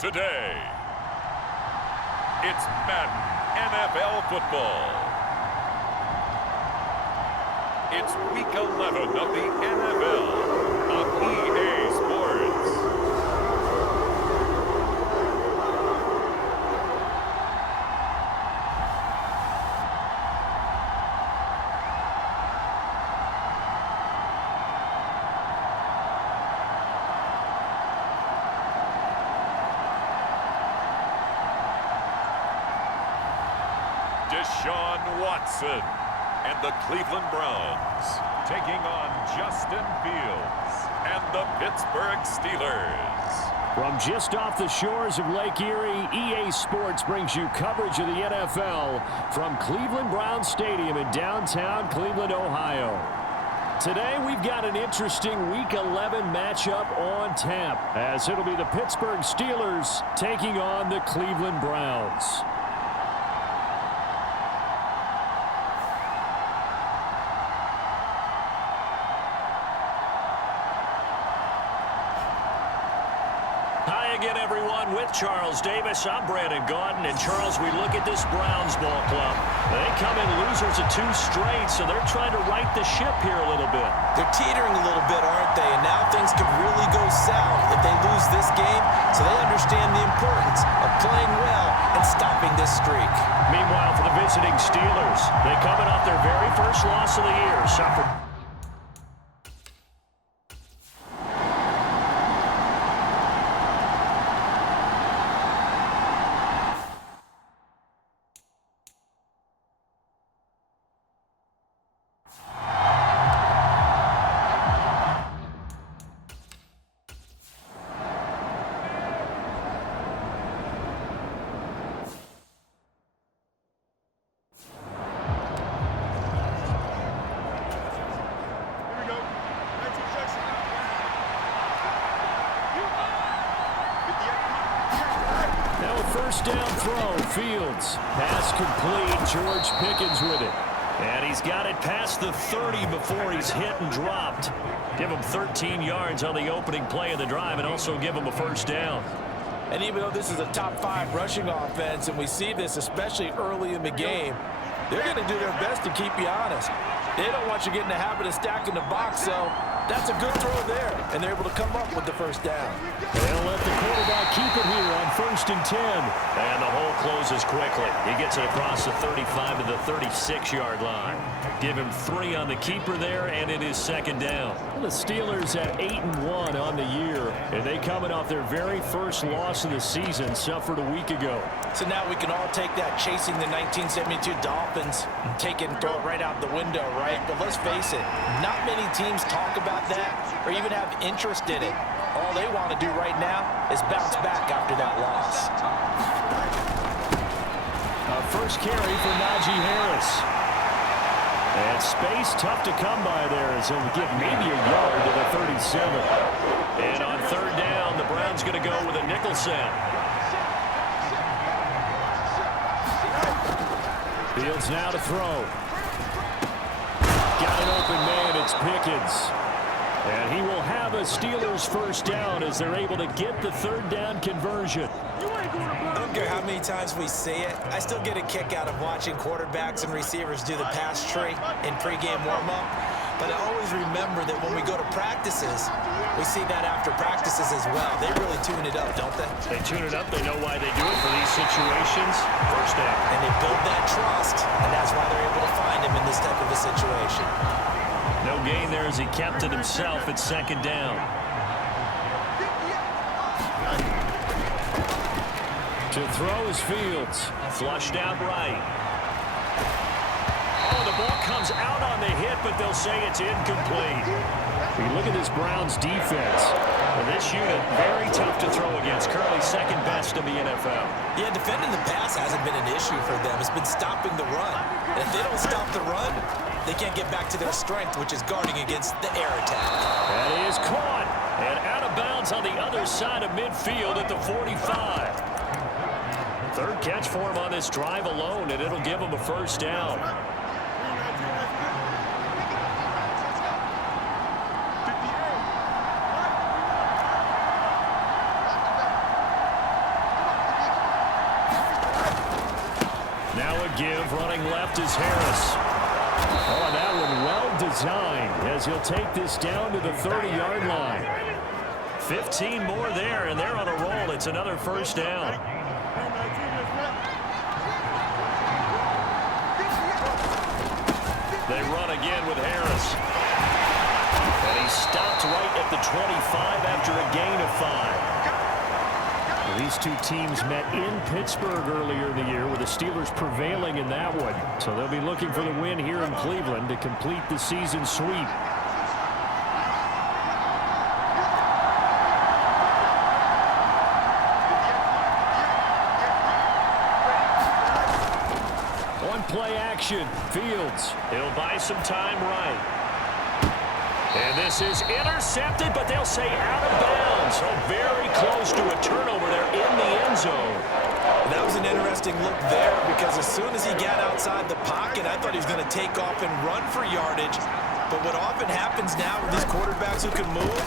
Today, it's Madden NFL football. It's Week 11 of the NFL on EA Sports. Deshaun Watson and the Cleveland Browns taking on Justin Fields and the Pittsburgh Steelers. From just off the shores of Lake Erie, EA Sports brings you coverage of the NFL from Cleveland Browns Stadium in downtown Cleveland, Ohio. Today we've got an interesting Week 11 matchup on tap, as it'll be the Pittsburgh Steelers taking on the Cleveland Browns. Again, everyone, with Charles Davis, I'm Brandon Gaudin. And Charles, we look at this Browns ball club. They come in losers of 2 straight, so they're trying to right the ship here a little bit. They're teetering a little bit, aren't they? And now things could really go south if they lose this game, so they understand the importance of playing well and stopping this streak. Meanwhile, for the visiting Steelers, they coming off their very first loss of the year, suffered. First down throw, Fields. Pass complete, George Pickens with it. And he's got it past the 30 before he's hit and dropped. Give him 13 yards on the opening play of the drive and also give him a first down. And even though this is a top 5 rushing offense, and we see this especially early in the game, they're going to do their best to keep you honest. They don't want you getting the habit of stacking the box, so that's a good throw there, and they're able to come up with the first down. They'll let the quarterback keep it here on 1st and 10. And the hole closes quickly. He gets it across the 35 to the 36-yard line. Give him 3 on the keeper there, and it is 2nd down. The Steelers at 8-1 on the year, and they coming off their very first loss of the season, suffered a week ago. So now we can all take that chasing the 1972 Dolphins, take it and throw it right out the window, right? But let's face it, not many teams talk about that or even have interest in it. All they want to do right now is bounce back after that loss. First carry for Najee Harris. And space tough to come by there as he'll get maybe a yard to the 37. And on 3rd down, the Browns going to go with a nickel set. Fields now to throw. Got an open man, it's Pickens. And he will have a Steelers first down as they're able to get the 3rd down conversion. I don't care how many times we see it, I still get a kick out of watching quarterbacks and receivers do the pass tree in pregame warm-up. But I always remember that when we go to practices, we see that after practices as well. They really tune it up, don't they? They tune it up. They know why they do it for these situations. First down. And they build that trust, and that's why they're able to find him in this type of a situation. No gain there as he kept it himself at 2nd down. To throw is Fields. Flushed out right. Oh, the ball comes out on the hit, but they'll say it's incomplete. We look at this Browns defense. This unit, very tough to throw against. Currently 2nd best in the NFL. Yeah, defending the pass hasn't been an issue for them. It's been stopping the run. And if they don't stop the run, they can't get back to their strength, which is guarding against the air attack. That is caught. And out of bounds on the other side of midfield at the 45. 3rd catch for him on this drive alone, and it'll give him a first down. give. Running left is Harris. Oh, and that one well designed as he'll take this down to the 30-yard line. 15 more there, and they're on a roll. It's another first down. They run again with Harris. And he stopped right at the 25 after a gain of 5. These two teams met in Pittsburgh earlier in the year with the Steelers prevailing in that one. So they'll be looking for the win here in Cleveland to complete the season sweep. On play action, Fields. He'll buy some time right. And this is intercepted, but they'll say out of bounds. So very close to a turnover there in the end zone. That was an interesting look there because as soon as he got outside the pocket, I thought he was going to take off and run for yardage. But what often happens now with these quarterbacks who can move,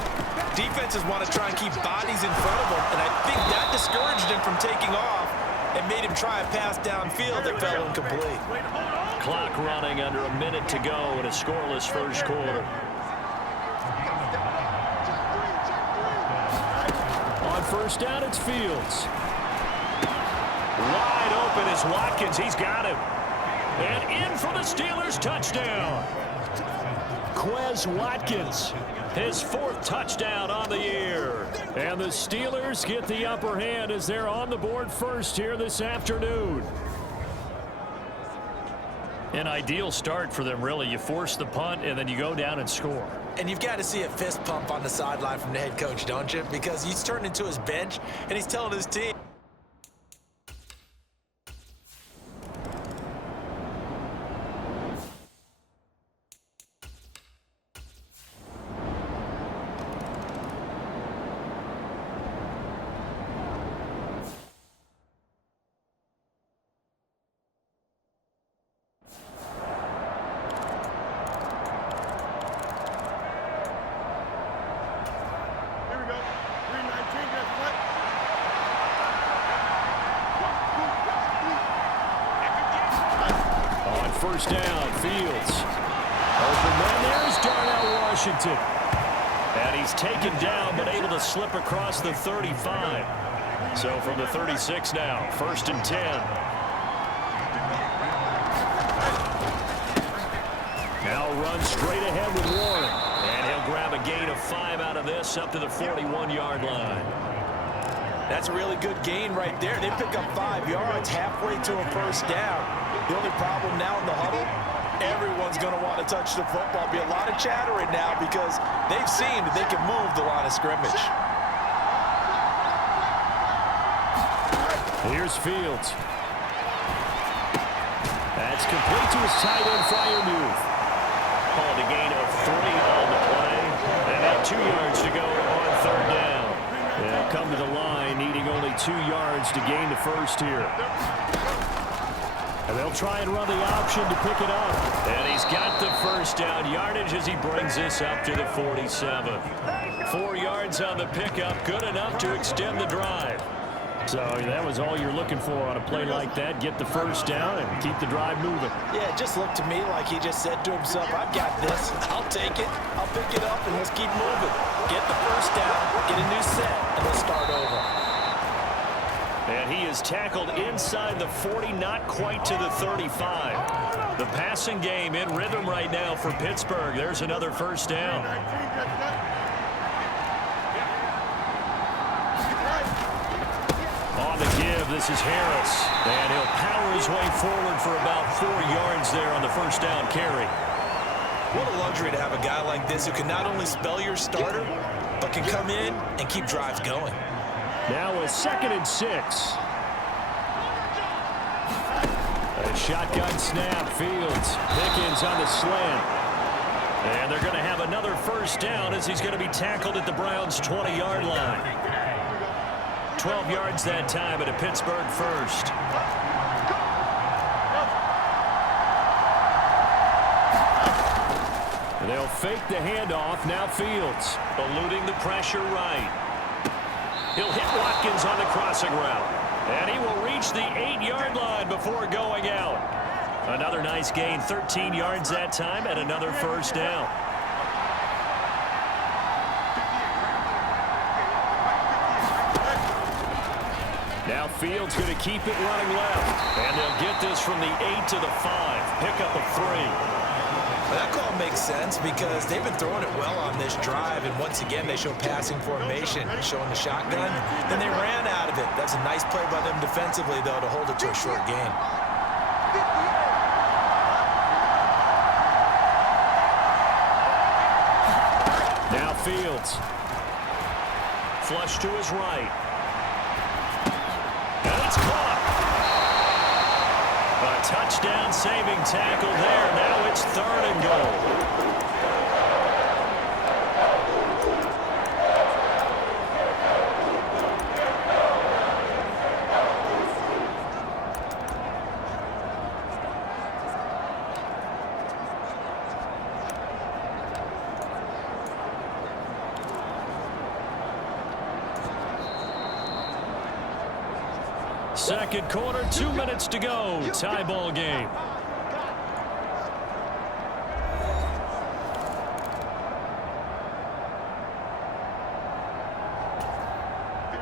defenses want to try and keep bodies in front of them, and I think that discouraged him from taking off and made him try a pass downfield that fell incomplete. Clock running under a minute to go in a scoreless first quarter. First down, it's Fields. Wide open is Watkins. He's got him. And in for the Steelers touchdown. Quez Watkins, his 4th touchdown on the year. And the Steelers get the upper hand as they're on the board first here this afternoon. An ideal start for them, really. You force the punt, and then you go down and score. And you've got to see a fist pump on the sideline from the head coach, don't you? Because he's turned into his bench, and he's telling his team. First down, Fields. Open man, there's Darnell Washington. And he's taken down, but able to slip across the 35. So from the 36 now, 1st and 10. Now runs straight ahead with Warren. And he'll grab a gain of 5 out of this up to the 41-yard line. That's a really good gain right there. They pick up 5 yards halfway to a first down. The only problem now in the huddle, everyone's going to want to touch the football. Be a lot of chattering now because they've seen that they can move the line of scrimmage. Here's Fields. That's complete to his tight end, Freiermuth. Called a gain of 3 on the play. And now 2 yards to go on 3rd down. They'll come to the line needing only 2 yards to gain the first here. And they'll try and run the option to pick it up. And he's got the first down yardage as he brings this up to the 47. 4 yards on the pickup, good enough to extend the drive. So that was all you're looking for on a play like that. Get the first down and keep the drive moving. Yeah, it just looked to me like he just said to himself, I've got this. I'll take it. I'll pick it up, and let's keep moving. Get the first down, get a new set, and let's start over. And he is tackled inside the 40, not quite to the 35. The passing game in rhythm right now for Pittsburgh. There's another first down. On the give, this is Harris. And he'll power his way forward for about 4 yards there on the first down carry. What a luxury to have a guy like this who can not only spell your starter, but can come in and keep drives going. Now a 2nd and 6. A shotgun snap, Fields. Pickens on the slant. And they're going to have another first down as he's going to be tackled at the Browns' 20-yard line. 12 yards that time at a Pittsburgh first. They'll fake the handoff. Now Fields eluding the pressure right. He'll hit Watkins on the crossing route. And he will reach the 8-yard line before going out. Another nice gain, 13 yards that time, and another first down. Now Fields going to keep it running left. And they'll get this from the 8 to the 5. Pickup of 3. Well, that call makes sense because they've been throwing it well on this drive, and once again they show passing formation, showing the shotgun. Then they ran out of it. That's a nice play by them defensively, though, to hold it to a short gain. Now Fields. Flush to his right. And it's caught. A touchdown saving tackle there. Now it's 3rd and goal. Second quarter, 2 minutes to go. Tie ball game.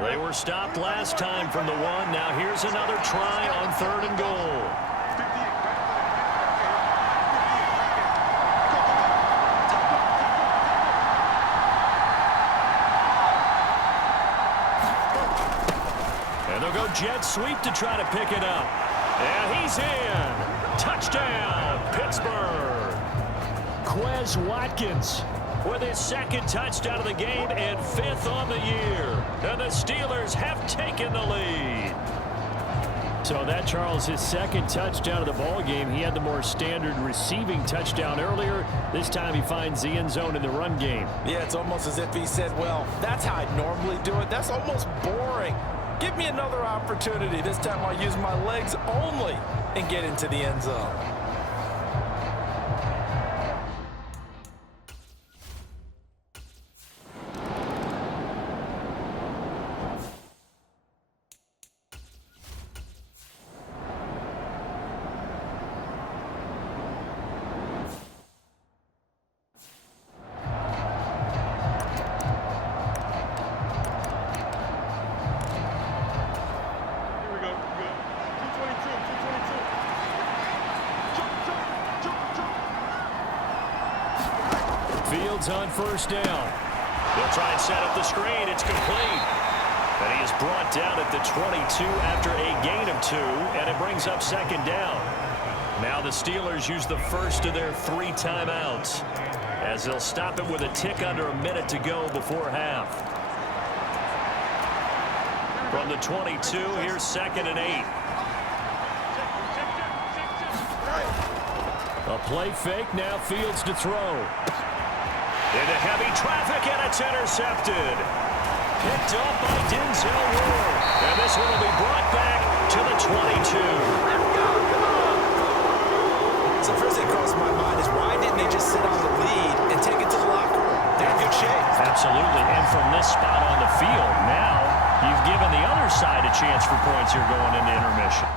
They were stopped last time from the 1. Now here's another try on 3rd and goal. And they'll go jet sweep to try to pick it up. And he's in. Touchdown, Pittsburgh. Quez Watkins with his 2nd touchdown of the game and 5th on the year. And the Steelers have taken the lead. So that, Charles, his 2nd touchdown of the ball game. He had the more standard receiving touchdown earlier. This time he finds the end zone in the run game. Yeah, it's almost as if he said, well, that's how I normally do it. That's almost boring. Give me another opportunity. This time I'll use my legs only and get into the end zone. Fields on 1st down. They'll try and set up the screen. It's complete. And he is brought down at the 22 after a gain of 2, and it brings up 2nd down. Now the Steelers use the first of their 3 timeouts as they'll stop it with a tick under a minute to go before half. From the 22, here's 2nd and 8. A play fake, now Fields to throw. Into heavy traffic, and it's intercepted. Picked up by Denzel Ward. And this one will be brought back to the 22. So first thing crossed my mind is why didn't they just sit on the lead and take it to the locker room? They're in good shape. Absolutely. And from this spot on the field, now you've given the other side a chance for points here going into intermission.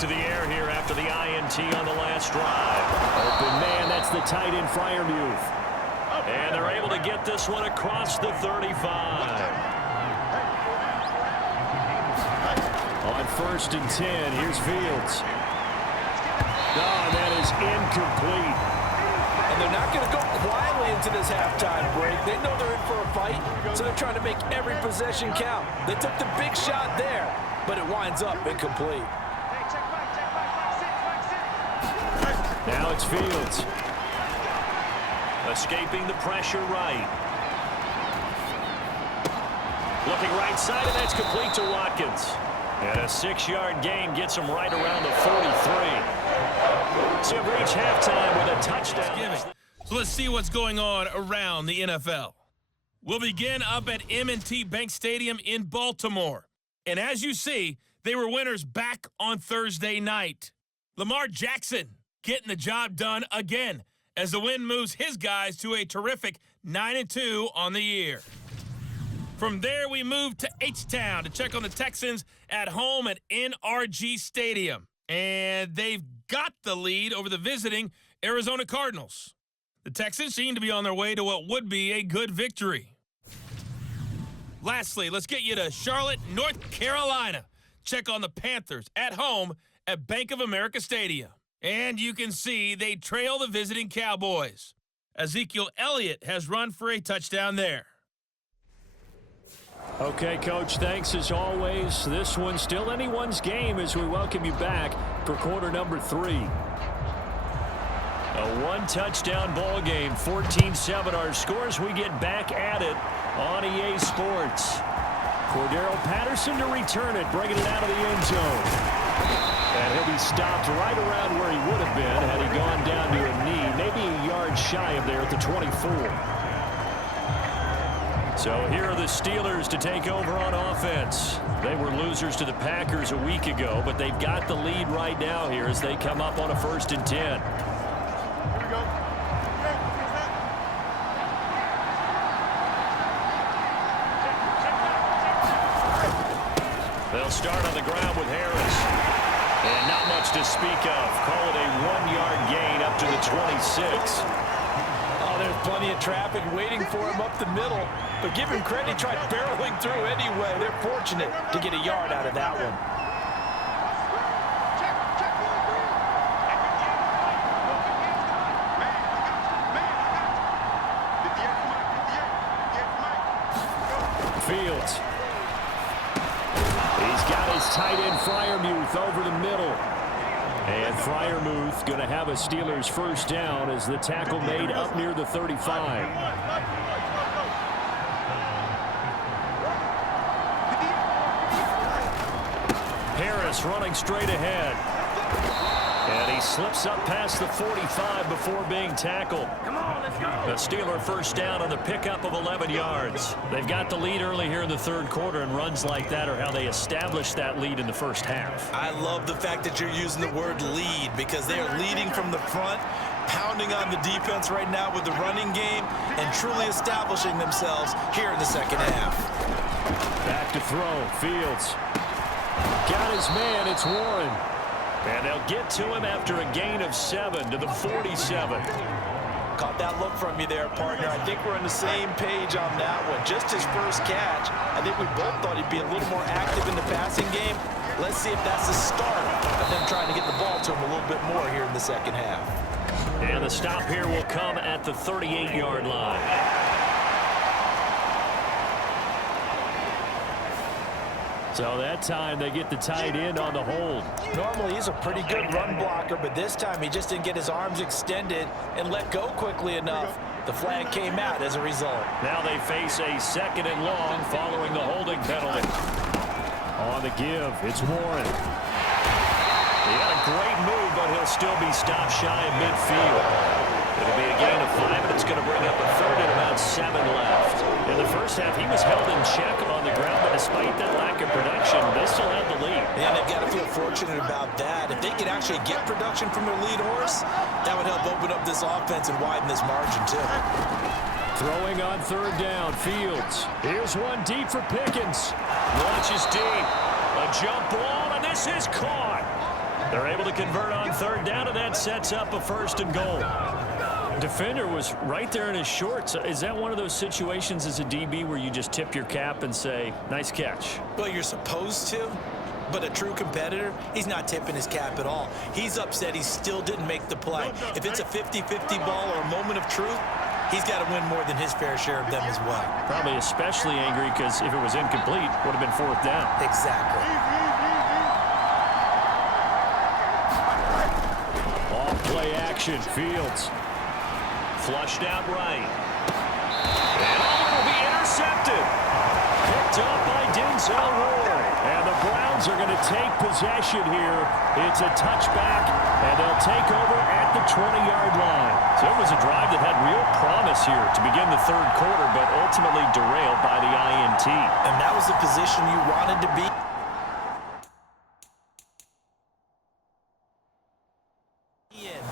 To the air here after the INT on the last drive. Open man, that's the tight end Freiermuth. And they're able to get this one across the 35. On 1st and 10, here's Fields. Oh, that is incomplete. And they're not going to go quietly into this halftime break. They know they're in for a fight, so they're trying to make every possession count. They took the big shot there, but it winds up incomplete. Now it's Fields. Escaping the pressure right. Looking right side, and that's complete to Watkins. And a 6-yard gain gets him right around the 43. So reach halftime with a touchdown. So let's see what's going on around the NFL. We'll begin up at M&T Bank Stadium in Baltimore. And as you see, they were winners back on Thursday night. Lamar Jackson getting the job done again as the win moves his guys to a terrific 9-2 on the year. From there, we move to H-Town to check on the Texans at home at NRG Stadium. And they've got the lead over the visiting Arizona Cardinals. The Texans seem to be on their way to what would be a good victory. Lastly, let's get you to Charlotte, North Carolina. Check on the Panthers at home at Bank of America Stadium. And you can see they trail the visiting Cowboys. Ezekiel Elliott has run for a touchdown there. Okay, Coach, thanks as always. This one's still anyone's game as we welcome you back for quarter number 3. A one-touchdown ball game, 14-7 our scores. We get back at it on EA Sports. Cordero Patterson to return it, bringing it out of the end zone. And he'll be stopped right around where he would have been had he gone down to a knee, maybe a yard shy of there at the 24. So here are the Steelers to take over on offense. They were losers to the Packers a week ago, but they've got the lead right now here as they come up on a 1st and 10. They'll start on the ground with Harris. And not much to speak of. Call it a 1-yard gain up to the 26. Oh, there's plenty of traffic waiting for him up the middle. But give him credit, he tried barreling through anyway. They're fortunate to get a yard out of that one. Fields. He's got his tight end Freiermuth over the middle. And Freiermuth going to have a Steelers first down as the tackle made up near the 35. Harris running straight ahead. And he slips up past the 45 before being tackled. The Steeler first down on the pickup of 11 yards. They've got the lead early here in the 3rd quarter, and runs like that are how they established that lead in the first half. I love the fact that you're using the word lead because they are leading from the front, pounding on the defense right now with the running game, and truly establishing themselves here in the 2nd half. Back to throw. Fields. Got his man. It's Warren. And they'll get to him after a gain of 7 to the 47. Caught that look from you there, partner. I think we're on the same page on that one. Just his first catch. I think we both thought he'd be a little more active in the passing game. Let's see if that's the start of them trying to get the ball to him a little bit more here in the 2nd half. And the stop here will come at the 38-yard line. So that time they get the tight end on the hold. Normally he's a pretty good run blocker, but this time he just didn't get his arms extended and let go quickly enough. The flag came out as a result. Now they face a 2nd and long following the holding penalty. On the give, it's Warren. He had a great move, but he'll still be stopped shy of midfield. It'll be a gain of 5, and it's going to bring up a 3rd and about 7 left. In the first half, he was held in check on the ground, but despite that lack of production, they still have the lead. And they've got to feel fortunate about that. If they could actually get production from their lead horse, that would help open up this offense and widen this margin, too. Throwing on 3rd down, Fields. Here's one deep for Pickens. Launches deep. A jump ball, and this is caught. They're able to convert on 3rd down, and that sets up a 1st and goal. Defender was right there in his shorts. Is that one of those situations as a DB where you just tip your cap and say, nice catch? Well, you're supposed to, but a true competitor, he's not tipping his cap at all. He's upset he still didn't make the play. If it's a 50-50 ball or a moment of truth, he's got to win more than his fair share of them as well. Probably especially angry because if it was incomplete, would have been 4th down. Exactly. Off play action, Fields. Flushed out right. And it'll be intercepted. Picked up by Denzel Ward. And the Browns are going to take possession here. It's a touchback, and they'll take over at the 20-yard line. So it was a drive that had real promise here to begin the third quarter, but ultimately derailed by the INT. And that was the position you wanted to be.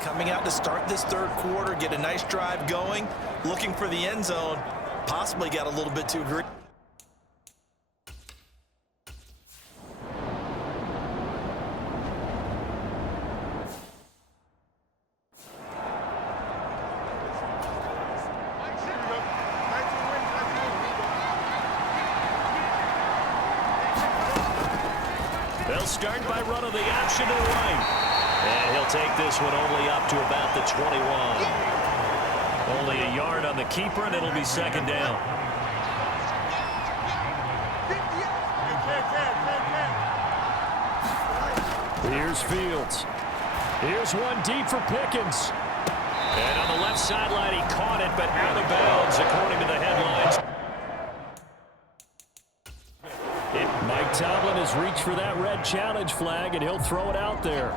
Coming out to start this third quarter, get a nice drive going, looking for the end zone, possibly got a little bit too greedy. They'll start by running the option to the right. And he'll take this one only up to about the 21. Only a yard on the keeper, and it'll be second down. Here's Fields. Here's one deep for Pickens. And on the left sideline, he caught it, but out of bounds, according to the headlines. Mike Tomlin has reached for that red challenge flag, and he'll throw it out there.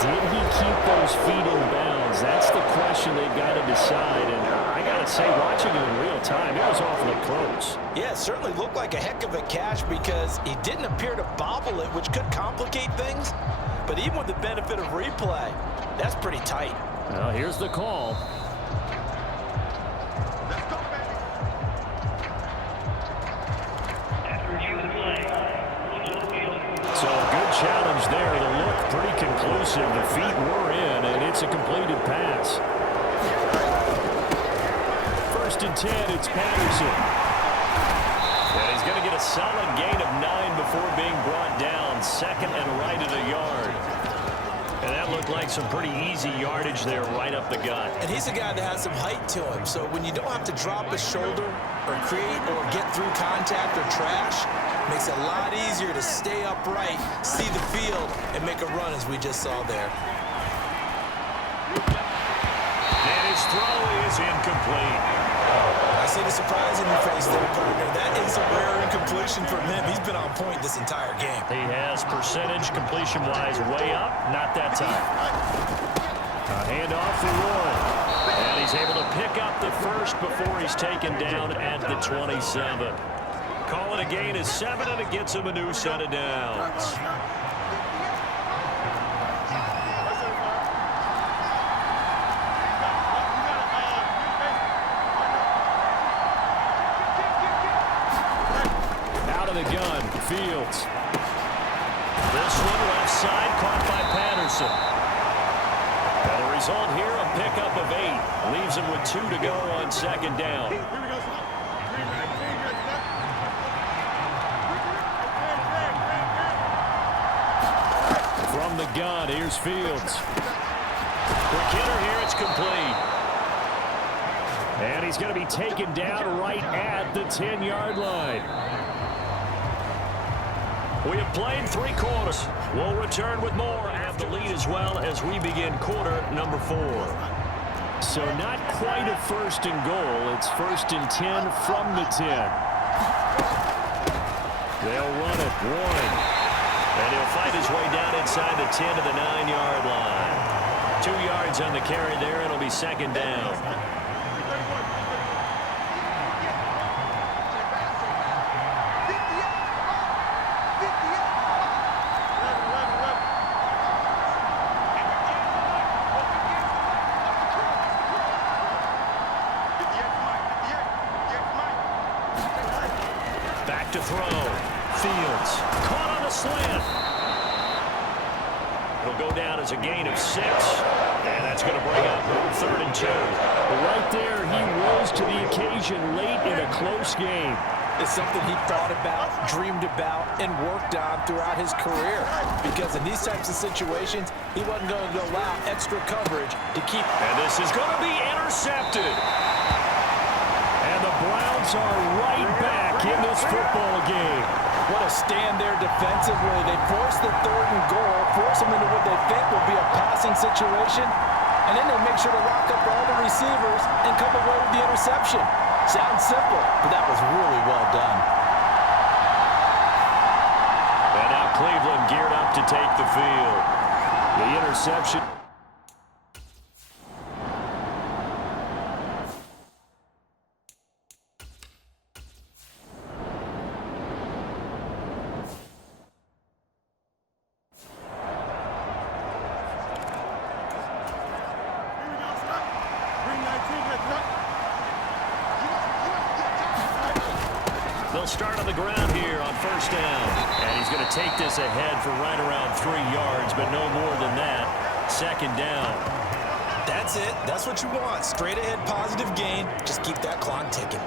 Did he keep those feet in bounds? That's the question they've got to decide. And I got to say, watching it in real time, it was awfully close. Yeah, it certainly looked like a heck of a catch because he didn't appear to bobble it, which could complicate things. But even with the benefit of replay, that's pretty tight. Well, here's the call. So a good challenge there. The look pretty conclusive. The feet were in, and it's a completed pass. 1st and 10, it's Patterson. And he's going to get a solid gain of 9 before being brought down. Second and right at a yard. And that looked like some pretty easy yardage there right up the gut. And he's a guy that has some height to him. So when you don't have to drop a shoulder or create or get through contact or trash, makes it a lot easier to stay upright, see the field, and make a run as we just saw there. And his throw is incomplete. I see the surprise in your face there, partner. That is a rare incompletion from him. He's been on point this entire game. He has percentage completion-wise way up. Not that time. A handoff for Warren. And he's able to pick up the first before he's taken down at the 27. Call it a gain of 7, and it gets him a new set of downs. Out of the gun, Fields. This one left side, caught by Patterson. And the result here, a pickup of 8. Leaves him with 2 to go on second down. From the gun, here's Fields. Quick hitter here, it's complete. And he's going to be taken down right at the 10-yard line. We have played 3 quarters. We'll return with more after the lead as well as we begin quarter number 4. So not quite a 1st and goal. It's 1st and 10 from the 10. They'll run it. Warren. And he'll fight his way down inside the 10 to the 9-yard line. 2 yards on the carry there. It'll be second down. Back to throw. Fields caught on the slant. It'll go down as a gain of 6, and that's going to bring up 3rd and 2. Right there, he rose to the occasion late in a close game. It's something he thought about, dreamed about, and worked on throughout his career. Because in these types of situations, he wasn't going to allow extra coverage to keep. And this is going to be intercepted. And the Browns are right back in this football game. What a stand there defensively. They force the 3rd and goal, force them into what they think will be a passing situation, and then they make sure to lock up all the receivers and come away with the interception. Sounds simple, but that was really well done. And now Cleveland geared up to take the field. The interception. They'll start on the ground here on first down. And he's going to take this ahead for right around 3 yards, but no more than that. Second down. That's it. That's what you want. Straight ahead positive gain. Just keep that clock ticking.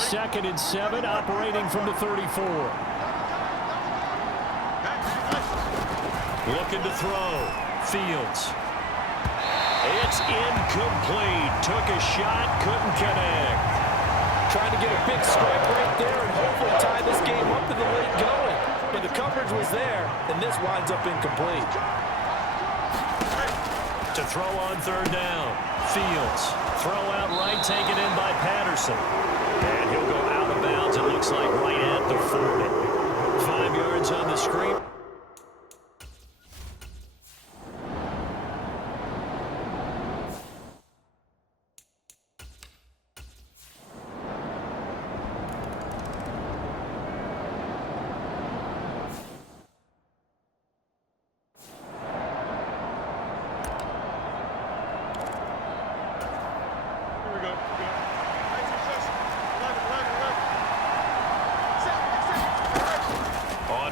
Second and 7, operating from the 34. Looking to throw. Fields. It's incomplete. Took a shot, couldn't connect. Trying to get a big strike right there and hopefully tie this game up in the late going. But the coverage was there, and this winds up incomplete. To throw on third down. Fields. Throw out right, taken in by Patterson. And he'll go out of bounds, it looks like, right at the 40. 5 yards on the screen.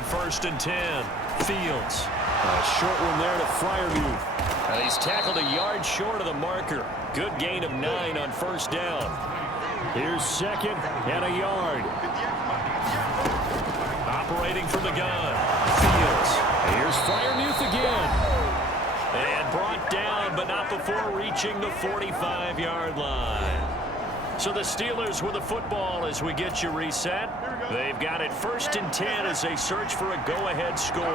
First and 10. Fields. A short one there to Freiermuth. He's tackled a yard short of the marker. Good gain of 9 on first down. Here's second and a yard. Operating from the gun. Fields. Here's Freiermuth again. And brought down, but not before reaching the 45-yard line. So the Steelers with the football as we get you reset. They've got it first and 10 as they search for a go-ahead score.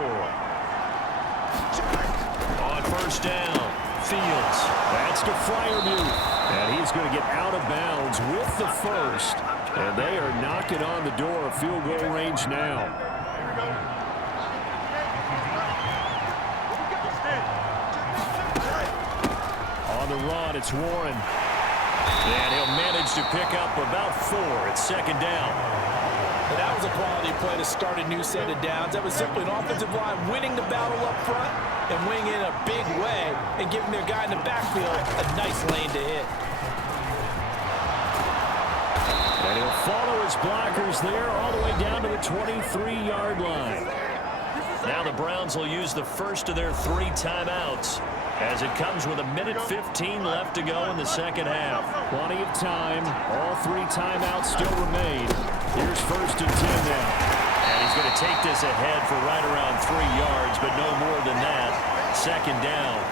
On first down, Fields. That's to Freiermuth. And he's going to get out of bounds with the first. And they are knocking on the door of field goal range now. On the run, it's Warren. And he'll manage to pick up about 4 at second down. And that was a quality play to start a new set of downs. That was simply an offensive line winning the battle up front and winning in a big way and giving their guy in the backfield a nice lane to hit. And he'll follow his blockers there all the way down to the 23-yard line. Now the Browns will use the first of their 3 timeouts as it comes with 1:15 left to go in the second half. Plenty of time. All 3 timeouts still remain. Here's first and 10 now. And he's going to take this ahead for right around 3 yards, but no more than that. Second down.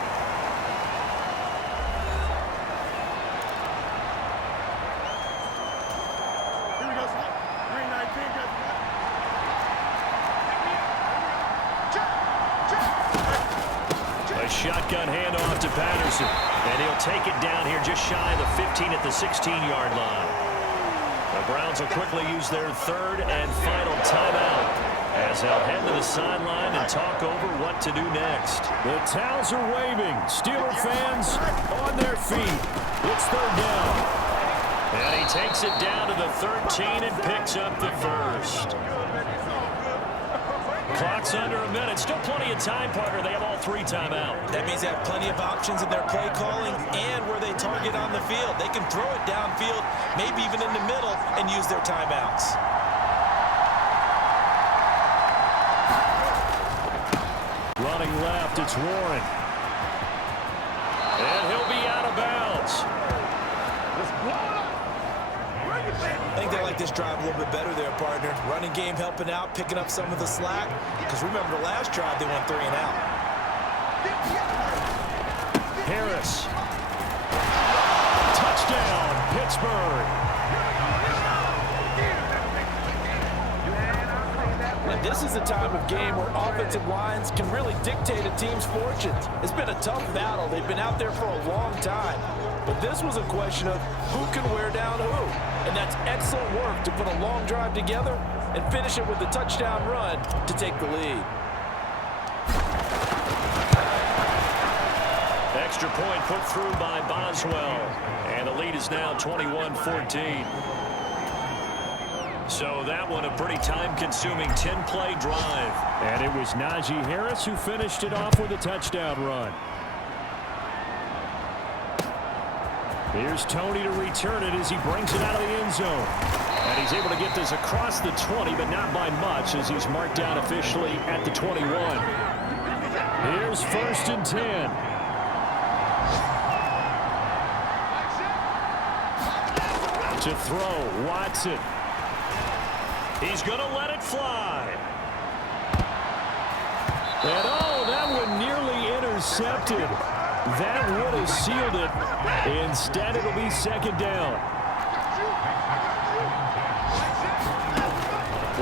Shotgun handoff to Patterson. And he'll take it down here just shy of the 15 at the 16-yard line. The Browns will quickly use their 3rd and final timeout as they'll head to the sideline and talk over what to do next. The towels are waving. Steeler fans on their feet. It's 3rd down. And he takes it down to the 13 and picks up the first. Clock's under a minute. Still plenty of time, partner. They have all 3 timeouts. That means they have plenty of options in their play calling and where they target on the field. They can throw it downfield, maybe even in the middle, and use their timeouts. Running left, it's Warren. And he'll be out of bounds. I think they like this drive a little bit better there, partner. Running game helping out, picking up some of the slack. Because remember, the last drive, they went 3 and out. Harris. Touchdown, Pittsburgh. And this is the time of game where offensive lines can really dictate a team's fortunes. It's been a tough battle. They've been out there for a long time. But this was a question of who can wear down who. And that's excellent work to put a long drive together and finish it with a touchdown run to take the lead. Extra point put through by Boswell. And the lead is now 21-14. So that one a pretty time-consuming 10-play drive. And it was Najee Harris who finished it off with a touchdown run. Here's Tony to return it as he brings it out of the end zone. And he's able to get this across the 20, but not by much as he's marked down officially at the 21. Here's 1st and 10. To throw, Watson. He's going to let it fly. And oh, that one nearly intercepted. That would have sealed it. Instead, it'll be 2nd down.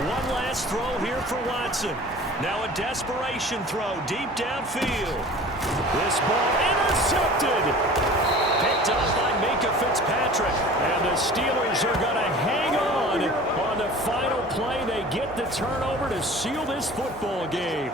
One last throw here for Watson. Now a desperation throw deep downfield. This ball intercepted. Picked up by Minka Fitzpatrick. And the Steelers are going to hang on the final play. They get the turnover to seal this football game.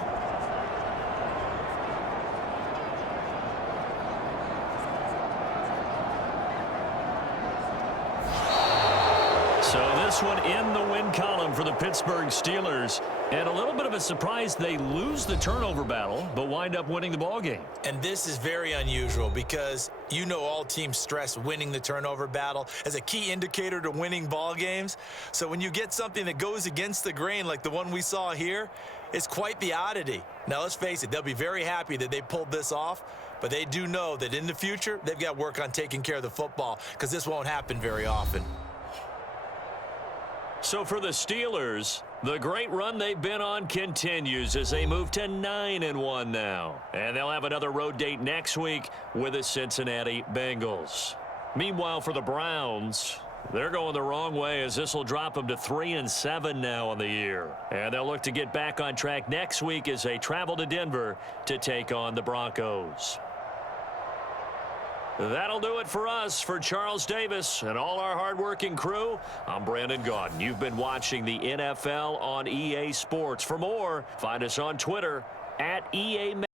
So this one in the win column for the Pittsburgh Steelers. And a little bit of a surprise, they lose the turnover battle, but wind up winning the ball game. And this is very unusual because you know all teams stress winning the turnover battle as a key indicator to winning ball games. So when you get something that goes against the grain like the one we saw here, it's quite the oddity. Now let's face it, they'll be very happy that they pulled this off, but they do know that in the future they've got to work on taking care of the football because this won't happen very often. So for the Steelers, the great run they've been on continues as they move to 9-1 now. And they'll have another road date next week with the Cincinnati Bengals. Meanwhile, for the Browns, they're going the wrong way as this will drop them to 3-7 now on the year. And they'll look to get back on track next week as they travel to Denver to take on the Broncos. That'll do it for us. For Charles Davis and all our hardworking crew, I'm Brandon Gaudin. You've been watching the NFL on EA Sports. For more, find us on Twitter @EA.